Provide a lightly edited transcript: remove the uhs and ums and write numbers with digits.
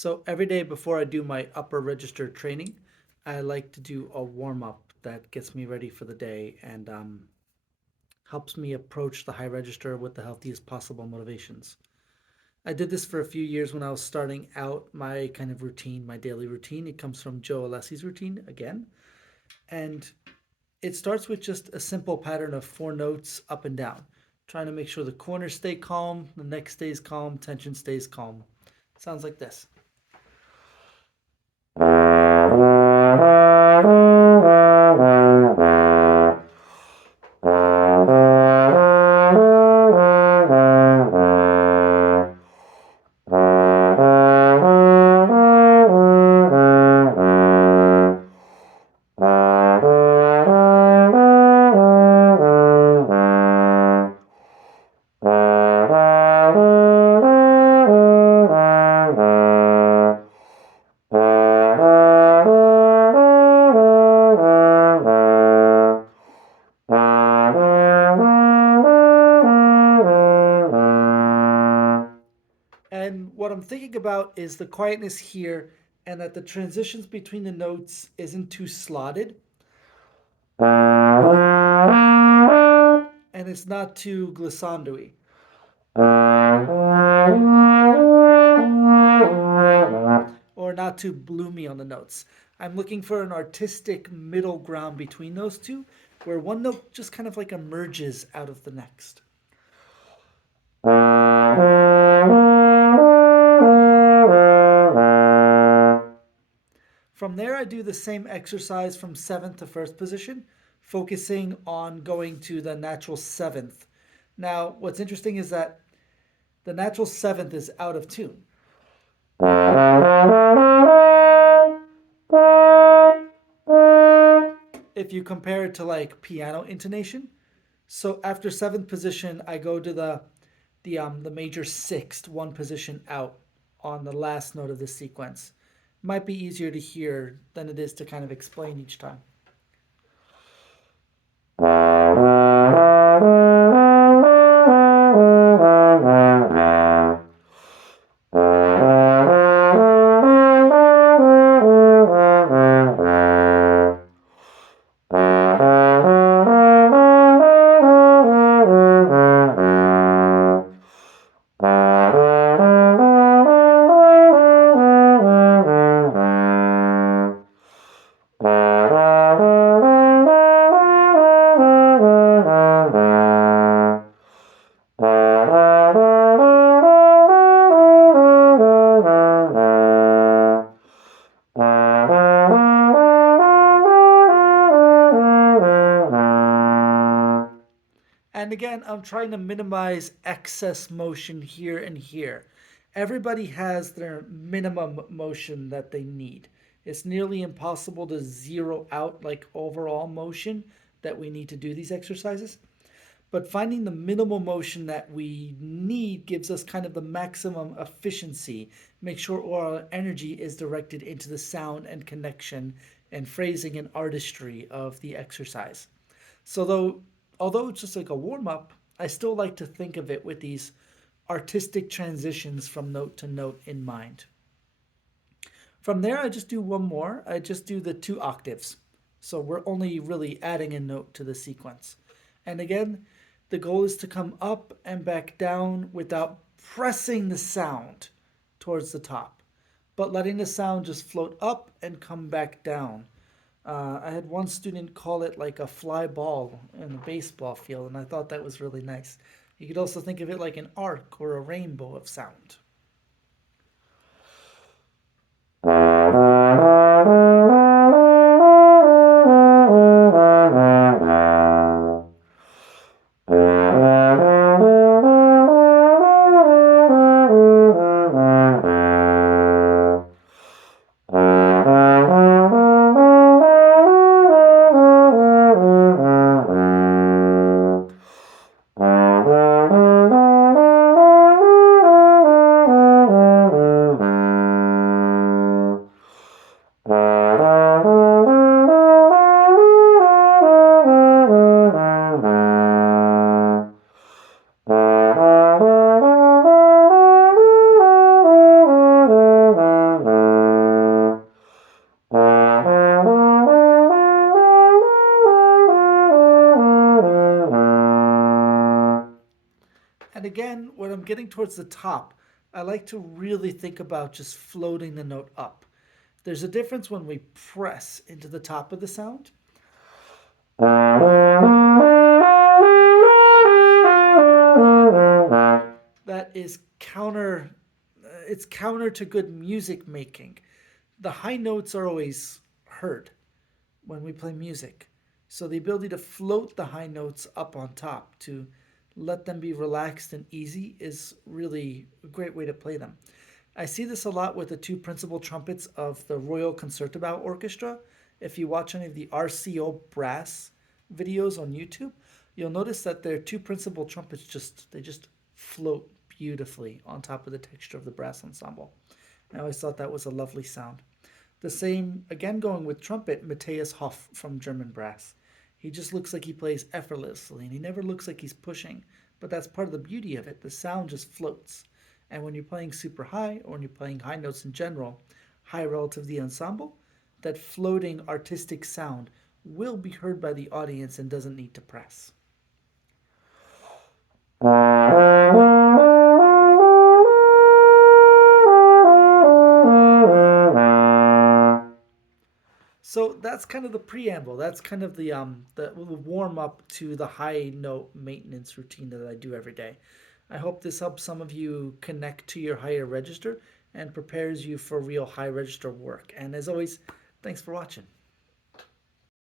So every day before I do my upper register training, I like to do a warm up that gets me ready for the day and helps me approach the high register with the healthiest possible motivations. I did this for a few years when I was starting out my kind of routine, my daily routine. It comes from Joe Alessi's routine again. And it starts with just a simple pattern of four notes up and down, trying to make sure the corners stay calm, the neck stays calm, tension stays calm. Sounds like this. And what I'm thinking about is the quietness here and that the transitions between the notes isn't too slotted and it's not too glissando-y or not too bloomy on the notes. I'm looking for an artistic middle ground between those two where one note just kind of like emerges out of the next. From there, I do the same exercise from seventh to first position, focusing on going to the natural seventh. Now, what's interesting is that the natural seventh is out of tune. If you compare it to like piano intonation, so after seventh position, I go to the major sixth, one position out on the last note of this sequence. Might be easier to hear than it is to kind of explain each time. And again, I'm trying to minimize excess motion here and here. Everybody has their minimum motion that they need. It's nearly impossible to zero out like overall motion that we need to do these exercises. But finding the minimal motion that we need gives us kind of the maximum efficiency. Make sure all our energy is directed into the sound and connection and phrasing and artistry of the exercise. So although it's just like a warm up, I still like to think of it with these artistic transitions from note to note in mind. From there, I just do one more. I just do the two octaves. So we're only really adding a note to the sequence. And again, the goal is to come up and back down without pressing the sound towards the top, but letting the sound just float up and come back down. I had one student call it like a fly ball in a baseball field, and I thought that was really nice. You could also think of it like an arc or a rainbow of sound. getting towards the top, I like to really think about just floating the note up. There's a difference when we press into the top of the sound. That is counter. It's counter to good music making. The high notes are always heard when we play music. So the ability to float the high notes up on top to let them be relaxed and easy is really a great way to play them. I see this a lot with the two principal trumpets of the Royal Concertgebouw Orchestra. If you watch any of the RCO brass videos on YouTube, you'll notice that their two principal trumpets just float beautifully on top of the texture of the brass ensemble. I always thought that was a lovely sound. The same, again going with trumpet, Matthias Hoff from German brass. He just looks like he plays effortlessly and he never looks like he's pushing. But that's part of the beauty of it. The sound just floats. And when you're playing super high or when you're playing high notes in general, high relative to the ensemble, that floating artistic sound will be heard by the audience and doesn't need to press. So that's kind of the preamble. That's kind of the warm up to the high note maintenance routine that I do every day. I hope this helps some of you connect to your higher register and prepares you for real high register work. And as always, thanks for watching.